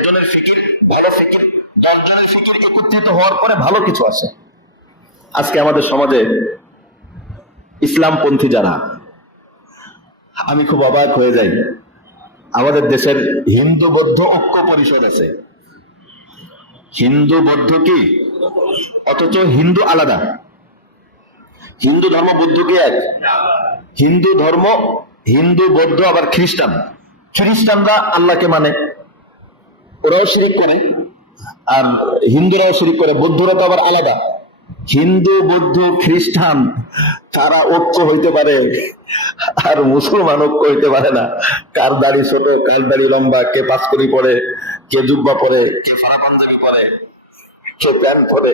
একজনের ফিকির, ভালো ফিকির, দশজনের ফিকির একত্রিত হওয়ার পরে ভালো কিছু আসে আজকে আমাদের সমাজে ইসলামপন্থী যারা, আমি খুব অবাক হয়ে যাই। আমাদের দেশের হিন্দু বৌদ্ধ ঐক্য পরিষদ আছে। হিন্দু বৌদ্ধ কি? অথচ হিন্দু আলাদা। হিন্দু ধর্ম বৌদ্ধ কি এক? হিন্দু ধর্ম হিন্দু বৌদ্ধ আবার খ্রিস্টান। খ্রিস্টানরা আল্লাহকে মানে। ওরাও শিরিক করে, আর হিন্দুরাও শিরিক করে, বৌদ্ধরা তো আবার আলাদা। হিন্দু, বৌদ্ধ, খ্রিস্টান, তারা ঐক্য হইতে পারে, আর মুসলমান ঐক্য হইতে পারে না। কার দাড়ি ছোট, কার দাড়ি লম্বা, কে পাঁচ করি পরে, কে জুব্বা পরে, কে ফারা পাঞ্জাবি পরে, কে প্যান্ট পরে।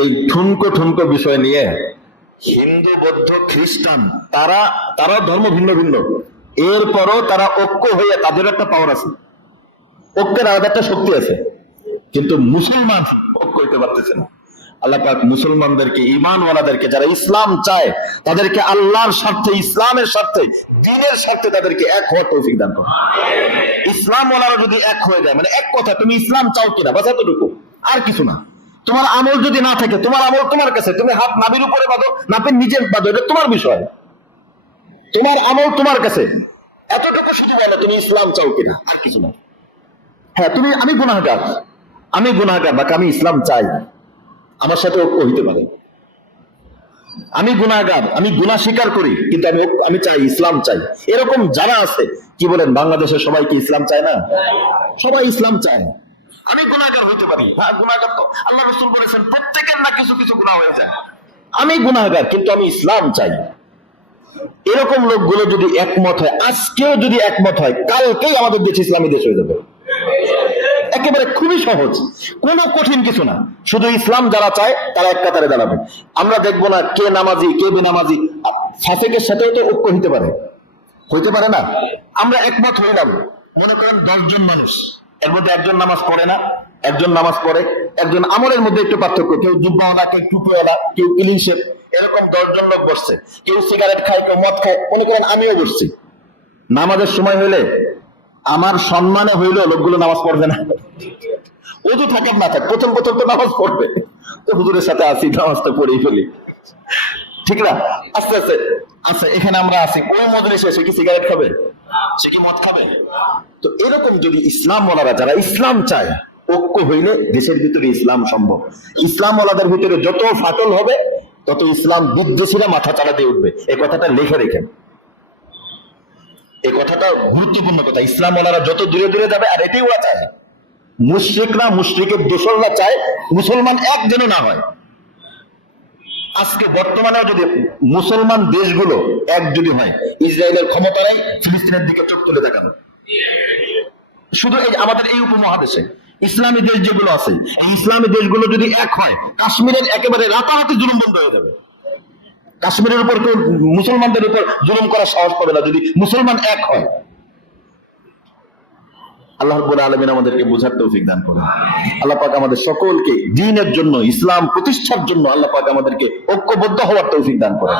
এই ঠুনকো ঠুনকো বিষয় নিয়ে হিন্দু, বৌদ্ধ, খ্রিস্টান, তারা তারা ধর্ম ভিন্ন ভিন্ন। এরপরও তারা ঐক্য হয়ে তাদের একটা পাওয়ার আছে। ঐক্যের আলাদা একটা শক্তি আছে। কিন্তু মুসলমান ঐক্য হইতে পারতেছে না। আল্লাহ পাক মুসলমানদেরকে ইমানওয়ালাদেরকে যারা ইসলাম চায়, তাদেরকে আল্লাহর স্বার্থে, ইসলামের স্বার্থে, দিনের স্বার্থে তাদেরকে এক হওয়ার তৌফিক দান করো। ইসলাম ওয়ালারা যদি এক হয়ে যায় মানে এক কথা, তুমি ইসলাম চাও কিনা? বাস এতটুকু। আর কিছু না। তোমার আমল যদি না থাকে, তোমার আমল তোমার কাছে, তুমি হাত নাবির উপরে বাঁধো নাপের নিজের বাঁধো, এটা তোমার বিষয়। তোমার আমল তোমার কাছে। এতটুকু শুধু বলো, তুমি ইসলাম চাও কিনা? আর কিছু না। হ্যাঁ তুমি, আমি গুনাহগার। আমি গুনাহগার, বাকি আমি ইসলাম চাই। আমার সাথে ঐক্য হইতে পারে। আমি গুনাহগার, আমি গুনাহ স্বীকার করি, কিন্তু আমি আমি চাই, ইসলাম চাই। এরকম যারা আছে, কি বলেন, বাংলাদেশের সবাই কি ইসলাম চায় না? সবাই ইসলাম চায়। আমি গুনাহগার হইতে পারি। হ্যাঁ গুনাহগার তো আল্লাহ রসুল বলেছেন, প্রত্যেকের না কিছু কিছু গুনাহ হয়ে যায়। আমি গুনাহগার, কিন্তু আমি ইসলাম চাই। এরকম লোকগুলো যদি একমত হয়, আজকেও যদি একমত হয়, কালকেই আমাদের দেশ, ইসলামী দেশ হয়ে যাবে। একেবারে খুবই সহজ। কোনো কঠিন কিছু না। শুধু ইসলাম যারা চায়, তারা এক কাতারে দাঁড়াবে। আমরা দেখব না কে নামাজি, কে বেনামাজি। ফাসেকের সাথেও তো ঐক্য হইতে পারে। হইতে পারে না। আমরা একমত হইলাম মনে করেন দশজন মানুষ। এর মধ্যে একজন নামাজ পড়ে না, একজন নামাজ পড়ে। একজন আমলের মধ্যে একটু পার্থক্য। কেউ জুব্বাওয়ালা, কেউ টুপিওয়ালা, কেউ শেপ এরকম দশজন লোক বসছে। কেউ সিগারেট খায়, কেউ মদ খায়। মনে করেন আমিও বসছি। নামাজের সময় হইলে আমার সম্মানে হইল লোকগুলো নামাজ পড়বে না। অজু থাকার না থাক, প্রথম প্রথম তো নামাজ পড়বে। তো হুজুরের সাথে আসি নামাজটা পড়েই ফেলি। ঠিক না? আস্তে আস্তে। আচ্ছা এখানে আমরা আছি ওই মজলিসে সে কি সিগারেট খাবে? সে কি মদ খাবে? তো এরকম যদি ইসলাম ওলারা, যারা ইসলাম চায়, ঐক্য হইলে দেশের ভিতরে ইসলাম সম্ভব। ইসলাম ওলাদের ভিতরে যত ফাটল হবে, তত ইসলাম বিদ্বেষীরা মাথা চালাতে উঠবে। এই কথাটা লিখে রেখেন। এই কথাটা গুরুত্বপূর্ণ কথা। ইসলাম ওলারা যত দূরে দূরে যাবে, আর এটাই ওরা চায় মুশ্রিকরা মুশ্রিকের দোসররা চায় মুসলমান এক যেন না হয়। আজকে বর্তমানে যদি মুসলমান দেশগুলো এক যদি হয়, ইসরায়েলের ক্ষমতা নেই, ফিলিস্তিনের দিকে চোখ তুলে দেখানো। শুধু এই আমাদের এই উপমহাদেশে। ইসলামী দেশ যেগুলো আছে ইসলামী দেশগুলো যদি এক হয়, কাশ্মীরের একেবারে রাতারাতি জুলুম বন্ধ হয়ে যাবে। কাশ্মীরের উপর কেউ মুসলমানদের উপর জুলুম করার সাহস পাবে না যদি মুসলমান এক হয়। আল্লাহ রব্বুল আলমিন আমাদেরকে বোঝার তৌফিক দান করুন। আল্লাহ পাক আমাদের সকলকে দিনের জন্য, ইসলাম প্রতিষ্ঠার জন্য আল্লাহ পাক আমাদেরকে ঐক্যবদ্ধ হওয়ার তৌফিক দান করেন।